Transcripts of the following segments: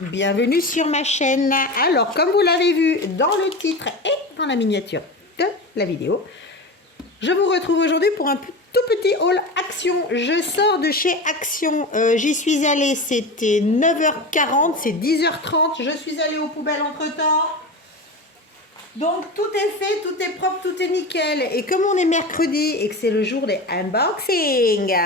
bienvenue sur ma chaîne. Alors, comme vous l'avez vu dans le titre et dans la miniature de la vidéo, je vous retrouve aujourd'hui pour un tout petit haul Action. Je sors de chez Action, j'y suis allée, c'était 9h40, c'est 10h30, je suis allée aux poubelles entre temps. Donc tout est fait, tout est propre, tout est nickel. Et comme on est mercredi et que c'est le jour des unboxings,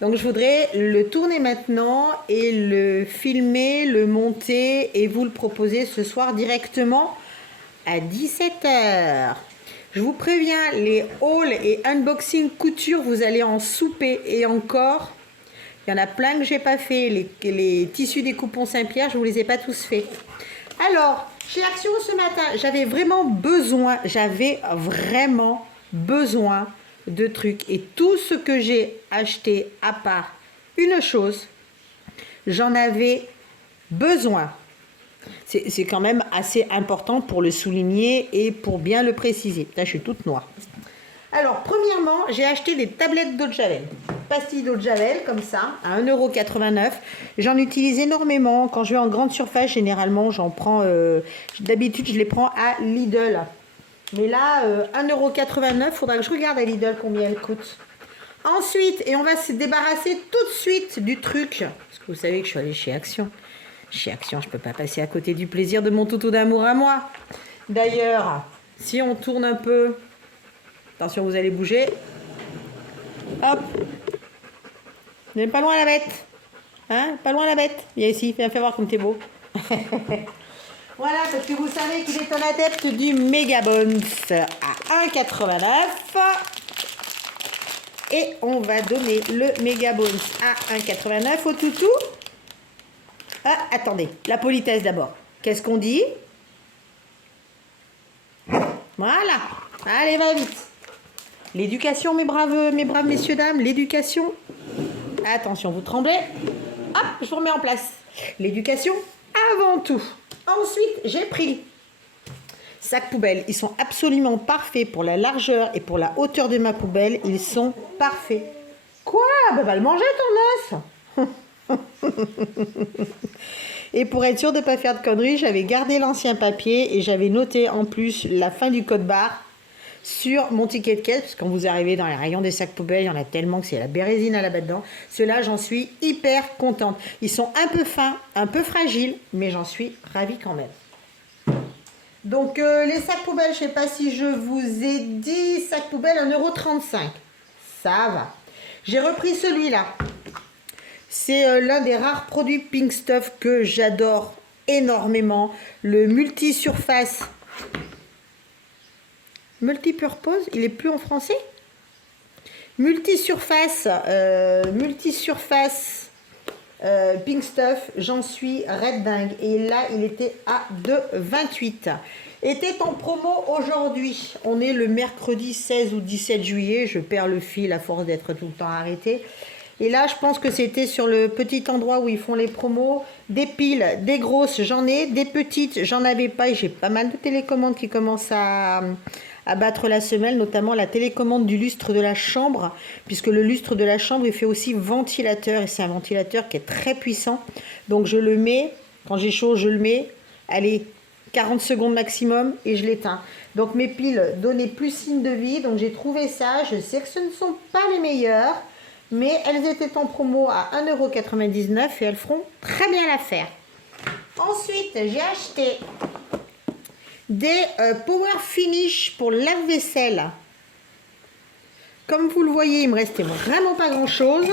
donc je voudrais le tourner maintenant et le filmer, le monter et vous le proposer ce soir directement à 17h. Je vous préviens, les hauls et unboxing couture, vous allez en souper et encore. Il y en a plein que j'ai pas fait. Les tissus des coupons Saint-Pierre, je vous les ai pas tous faits. Alors, chez Action ce matin, j'avais vraiment besoin de trucs. Et tout ce que j'ai acheté, à part une chose, j'en avais besoin. C'est quand même assez important pour le souligner et pour bien le préciser. Là, je suis toute noire. Alors, premièrement, j'ai acheté des tablettes d'eau de Javel. Pastilles d'eau de Javel, comme ça, à 1,89 €. J'en utilise énormément. Quand je vais en grande surface, généralement, j'en prends... d'habitude, je les prends à Lidl. Mais là, 1,89 €, il faudra que je regarde à Lidl combien elles coûtent. Ensuite, et on va se débarrasser tout de suite du truc. Parce que vous savez que je suis allée chez Action. Chez Action, je ne peux pas passer à côté du plaisir de mon toutou d'amour à moi. D'ailleurs, si on tourne un peu... Attention, vous allez bouger. Hop. Vous n'êtes pas loin la bête. Hein? Pas loin la bête. Viens ici, viens faire voir comme t'es beau. Voilà, parce que vous savez qu'il est un adepte du Megabones à 1,89 €. Et on va donner le Megabones à 1,89 € au toutou. Ah, attendez, la politesse d'abord. Qu'est-ce qu'on dit? Voilà. Allez, va vite. L'éducation, mes braves messieurs, dames, l'éducation. Attention, vous tremblez. Hop, je vous remets en place. L'éducation avant tout. Ensuite, j'ai pris sac poubelle. Ils sont absolument parfaits pour la largeur et pour la hauteur de ma poubelle. Ils sont parfaits. Quoi? Bah, va le manger ton os. Et pour être sûr de ne pas faire de conneries, j'avais gardé l'ancien papier et j'avais noté en plus la fin du code barre sur mon ticket de caisse, parce que quand vous arrivez dans les rayons des sacs poubelles, il y en a tellement que c'est la bérésine à la bas-dedans. Ceux-là, j'en suis hyper contente. Ils sont un peu fins, un peu fragiles, mais j'en suis ravie quand même. Donc, les sacs poubelles, je ne sais pas si je vous ai dit, sac poubelle 1,35 €. Ça va. J'ai repris celui-là. C'est l'un des rares produits Pink Stuff que j'adore énormément. Le multi-surface. Multipurpose, il est plus en français? Multi-surface Pink Stuff, j'en suis red dingue. Et là, il était à 2,28 €. Était en promo aujourd'hui. On est le mercredi 16 ou 17 juillet. Je perds le fil à force d'être tout le temps arrêté. Et là, je pense que c'était sur le petit endroit où ils font les promos. Des piles, des grosses, j'en ai. Des petites, j'en avais pas. Et j'ai pas mal de télécommandes qui commencent à battre la semelle, notamment la télécommande du lustre de la chambre, puisque le lustre de la chambre, il fait aussi ventilateur. Et c'est un ventilateur qui est très puissant. Donc, je le mets. Quand j'ai chaud, je le mets. Allez, 40 secondes maximum et je l'éteins. Donc, mes piles donnaient plus signe de vie. Donc, j'ai trouvé ça. Je sais que ce ne sont pas les meilleures, mais elles étaient en promo à 1,99 € et elles feront très bien l'affaire. Ensuite, j'ai acheté des Power Finish pour lave-vaisselle. Comme vous le voyez, il me restait vraiment pas grand-chose.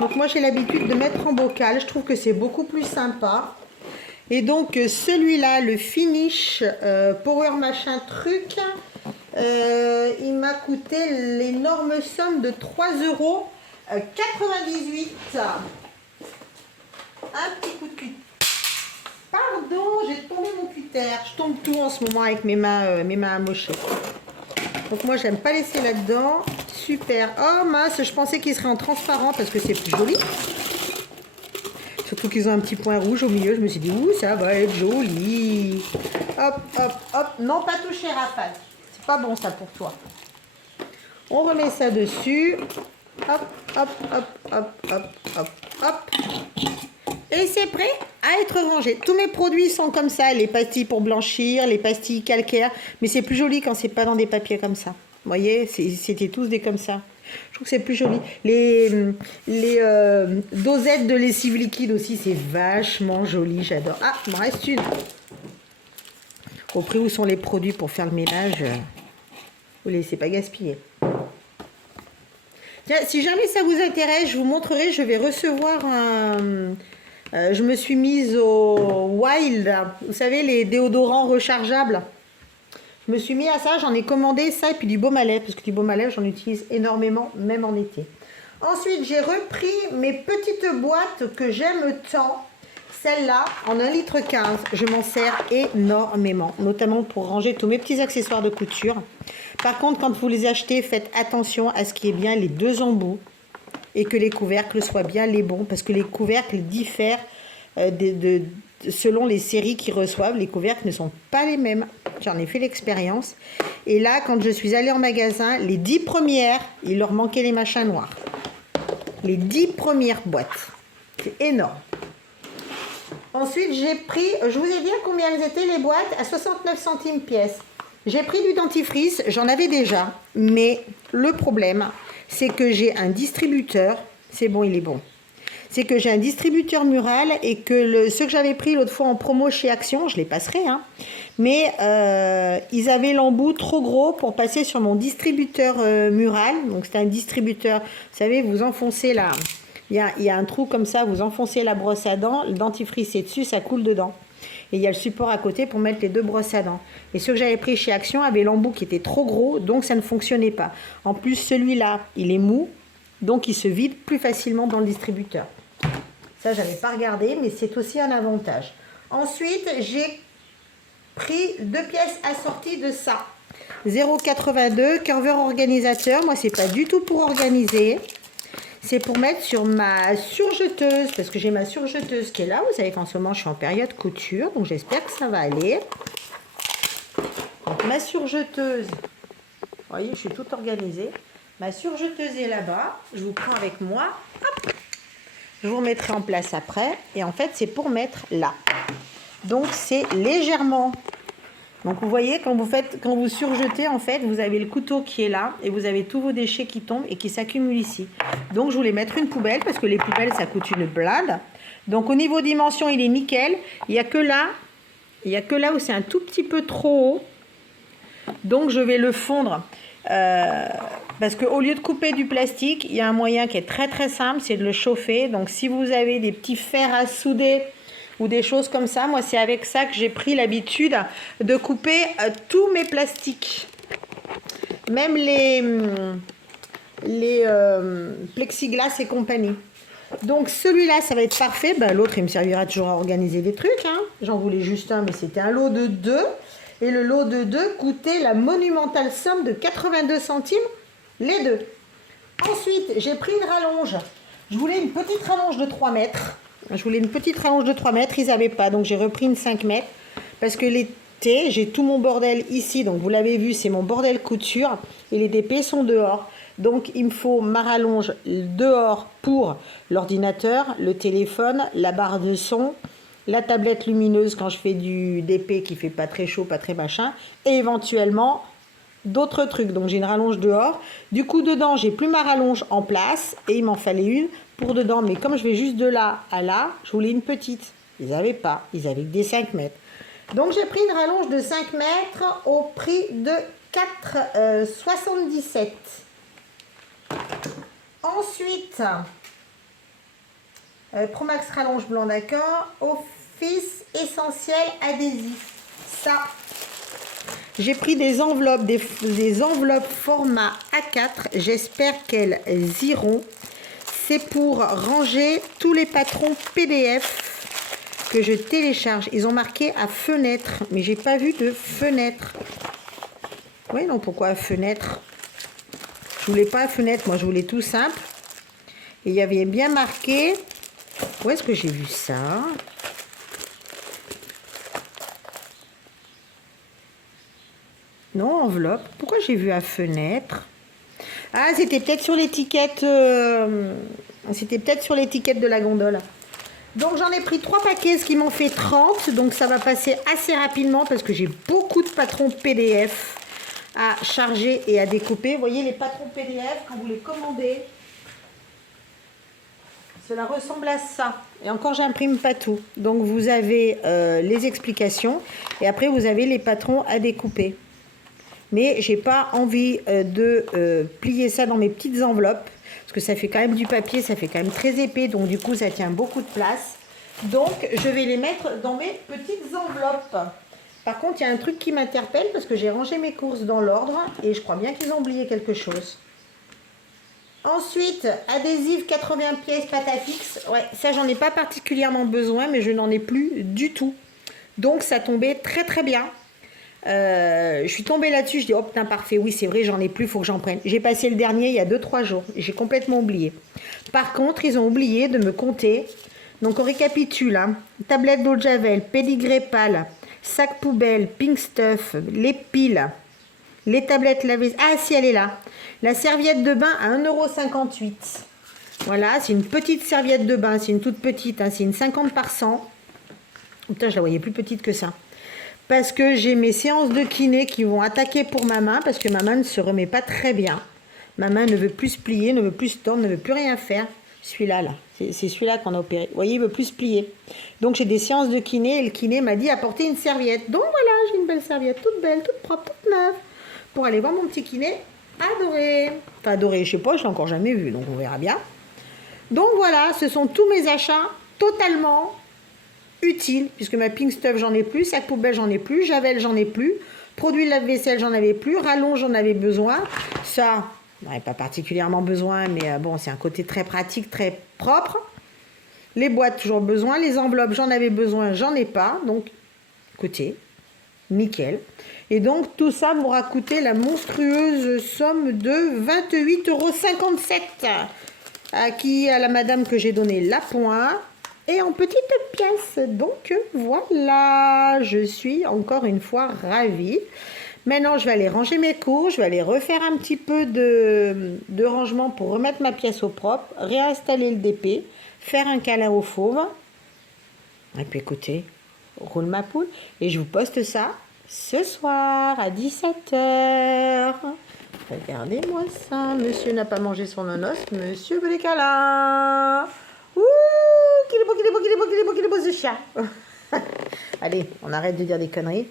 Donc moi, j'ai l'habitude de mettre en bocal. Je trouve que c'est beaucoup plus sympa. Et donc, celui-là, le Finish Power Machin Truc, il m'a coûté l'énorme somme de 3,98 €. Un petit coup de cutter. Pardon, j'ai tombé mon cutter. Je tombe tout en ce moment avec mes mains amochées. Donc moi, j'aime pas laisser là-dedans. Super. Oh mince, je pensais qu'il serait en transparent parce que c'est plus joli. Surtout qu'ils ont un petit point rouge au milieu. Je me suis dit, ouh, ça va être joli. Hop, hop, hop. Non, pas toucher, Raphaël. C'est pas bon ça pour toi. On remet ça dessus. Hop, hop, hop, hop, hop, hop, hop. Et c'est prêt à être rangé. Tous mes produits sont comme ça, les pastilles pour blanchir, les pastilles calcaires, mais c'est plus joli quand c'est pas dans des papiers comme ça. Vous voyez, c'était tous des comme ça. Je trouve que c'est plus joli. Les dosettes de lessive liquide aussi, c'est vachement joli, j'adore. Ah, il m'en reste une. Au prix où sont les produits pour faire le ménage, vous ne laissez pas gaspiller. Tiens, si jamais ça vous intéresse, je vous montrerai, je vais recevoir un... je me suis mise au Wild, vous savez, les déodorants rechargeables. Je me suis mis à ça, j'en ai commandé ça et puis du baume à lèvres, parce que du baume à lèvres, j'en utilise énormément, même en été. Ensuite, j'ai repris mes petites boîtes que j'aime tant. Celle-là, en 1,15 litre, je m'en sers énormément, notamment pour ranger tous mes petits accessoires de couture. Par contre, quand vous les achetez, faites attention à ce qu'il y ait bien les deux embouts et que les couvercles soient bien les bons, parce que les couvercles diffèrent selon les séries qu'ils reçoivent. Les couvercles ne sont pas les mêmes. J'en ai fait l'expérience. Et là, quand je suis allée en magasin, les 10 premières, il leur manquait les machins noirs. Les 10 premières boîtes. C'est énorme. Ensuite, j'ai pris, je vous ai dit à combien elles étaient les boîtes, à 69 centimes pièce. J'ai pris du dentifrice, j'en avais déjà, mais le problème, c'est que j'ai un distributeur, c'est bon, il est bon. C'est que j'ai un distributeur mural et que ceux que j'avais pris l'autre fois en promo chez Action, je les passerai, hein, mais ils avaient l'embout trop gros pour passer sur mon distributeur mural. Donc c'est un distributeur, vous savez, vous enfoncez là. Il y a un trou comme ça, vous enfoncez la brosse à dents, le dentifrice est dessus, ça coule dedans. Et il y a le support à côté pour mettre les deux brosses à dents. Et ceux que j'avais pris chez Action avaient l'embout qui était trop gros, donc ça ne fonctionnait pas. En plus, celui-là, il est mou, donc il se vide plus facilement dans le distributeur. Ça, j'avais pas regardé, mais c'est aussi un avantage. Ensuite, j'ai pris 2 pièces assorties de ça. 0,82, curveur organisateur. Moi, c'est pas du tout pour organiser. C'est pour mettre sur ma surjeteuse, parce que j'ai ma surjeteuse qui est là. Vous savez qu'en ce moment, je suis en période couture, donc j'espère que ça va aller. Donc, ma surjeteuse, vous voyez, je suis toute organisée. Ma surjeteuse est là-bas. Je vous prends avec moi. Hop. Je vous remettrai en place après. Et en fait, c'est pour mettre là. Donc, c'est légèrement... Donc, vous voyez, quand vous surjetez, en fait, vous avez le couteau qui est là et vous avez tous vos déchets qui tombent et qui s'accumulent ici. Donc, je voulais mettre une poubelle parce que les poubelles, ça coûte une blinde. Donc, au niveau dimension, il est nickel. Il n'y a que là où c'est un tout petit peu trop haut. Donc, je vais le fondre. Parce qu'au lieu de couper du plastique, il y a un moyen qui est très très simple, c'est de le chauffer. Donc, si vous avez des petits fers à souder ou des choses comme ça, moi c'est avec ça que j'ai pris l'habitude de couper tous mes plastiques, même les plexiglas et compagnie. Donc celui-là, ça va être parfait. Ben, l'autre, il me servira toujours à organiser des trucs, hein. J'en voulais juste un, mais c'était un lot de 2. Et le lot de 2 coûtait la monumentale somme de 82 centimes les deux. Ensuite, j'ai pris une rallonge. Je voulais une petite rallonge de 3 mètres. Ils n'avaient pas, donc j'ai repris une 5 mètres. Parce que l'été, j'ai tout mon bordel ici. Donc vous l'avez vu, c'est mon bordel couture. Et les DP sont dehors. Donc il me faut ma rallonge dehors pour l'ordinateur, le téléphone, la barre de son, la tablette lumineuse quand je fais du DP qui fait pas très chaud, pas très machin. Et éventuellement d'autres trucs. Donc j'ai une rallonge dehors. Du coup dedans, j'ai plus ma rallonge en place. Et il m'en fallait une pour dedans, mais comme je vais juste de là à là, je voulais une petite. Ils n'avaient pas, ils avaient que des 5 mètres. Donc j'ai pris une rallonge de 5 mètres au prix de 4,77. Ensuite, Promax rallonge blanc, d'accord. Office essentiel adhésif. Ça, j'ai pris des enveloppes, des enveloppes format A4. J'espère qu'elles iront. C'est pour ranger tous les patrons PDF que je télécharge. Ils ont marqué à fenêtre, mais j'ai pas vu de fenêtre. Oui, non, pourquoi à fenêtre? Je voulais pas à fenêtre, moi je voulais tout simple. Et il y avait bien marqué. Où est-ce que j'ai vu ça? Non, enveloppe. Pourquoi j'ai vu à fenêtre? Ah, c'était peut-être sur l'étiquette. C'était peut-être sur l'étiquette de la gondole. Donc j'en ai pris 3 paquets, ce qui m'en fait 30. Donc ça va passer assez rapidement parce que j'ai beaucoup de patrons PDF à charger et à découper. Vous voyez les patrons PDF, quand vous les commandez, cela ressemble à ça. Et encore, j'imprime pas tout. Donc vous avez les explications et après vous avez les patrons à découper. Mais j'ai pas envie de plier ça dans mes petites enveloppes. Parce que ça fait quand même du papier, ça fait quand même très épais. Donc du coup, ça tient beaucoup de place. Donc je vais les mettre dans mes petites enveloppes. Par contre, il y a un truc qui m'interpelle parce que j'ai rangé mes courses dans l'ordre. Et je crois bien qu'ils ont oublié quelque chose. Ensuite, adhésif 80 pièces pâte à fixe. Ouais, ça, j'en ai pas particulièrement besoin, mais je n'en ai plus du tout. Donc ça tombait très très bien. Je suis tombée là-dessus, je dis oh putain parfait, oui c'est vrai j'en ai plus, il faut que j'en prenne. J'ai passé le dernier il y a 2-3 jours, j'ai complètement oublié. Par contre ils ont oublié de me compter, donc on récapitule, hein. Tablette d'eau de javel, pédigré pâle, sac poubelle, pink stuff, les piles, les tablettes lavées, ah si elle est là, la serviette de bain à 1,58 €. Voilà, c'est une petite serviette de bain, c'est une toute petite, hein, c'est une 50 par 100. Putain je la voyais plus petite que ça. Parce que j'ai mes séances de kiné qui vont attaquer pour ma main, parce que ma main ne se remet pas très bien. Ma main ne veut plus se plier, ne veut plus se tordre, ne veut plus rien faire. Celui-là, là, c'est celui-là qu'on a opéré. Vous voyez, il ne veut plus se plier. Donc j'ai des séances de kiné et le kiné m'a dit apporter une serviette. Donc voilà, j'ai une belle serviette, toute belle, toute propre, toute neuve. Pour aller voir mon petit kiné, adoré. Enfin adoré, je sais pas, je l'ai encore jamais vu, donc on verra bien. Donc voilà, ce sont tous mes achats totalement utile, puisque ma pink stuff j'en ai plus, sac poubelle j'en ai plus, javel j'en ai plus, produit lave-vaisselle j'en avais plus, rallonge j'en avais besoin, ça j'en avais pas particulièrement besoin, mais bon c'est un côté très pratique, très propre. Les boîtes toujours besoin, les enveloppes j'en avais besoin, j'en ai pas, donc écoutez, nickel. Et donc tout ça m'aura coûté la monstrueuse somme de 28,57 € à la madame que j'ai donné l'appoint. Et en petites pièces. Donc voilà, je suis encore une fois ravie. Maintenant, je vais aller ranger mes cours, je vais aller refaire un petit peu de rangement pour remettre ma pièce au propre, réinstaller le DP, faire un câlin au fauve. Et puis écoutez, roule ma poule. Et je vous poste ça ce soir à 17 h. Regardez-moi ça, monsieur n'a pas mangé son nonos, monsieur veut les câlins. Ouh, qu'il est beau, qu'il est beau, qu'il est beau, qu'il est beau, qu'il est beau ce chat. Allez, on arrête de dire des conneries.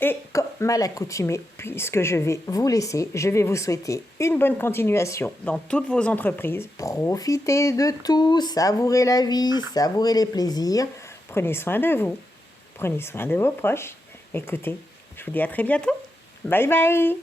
Et comme à l'accoutumée, puisque je vais vous laisser, je vais vous souhaiter une bonne continuation dans toutes vos entreprises. Profitez de tout, savourez la vie, savourez les plaisirs. Prenez soin de vous, prenez soin de vos proches. Écoutez, je vous dis à très bientôt. Bye bye.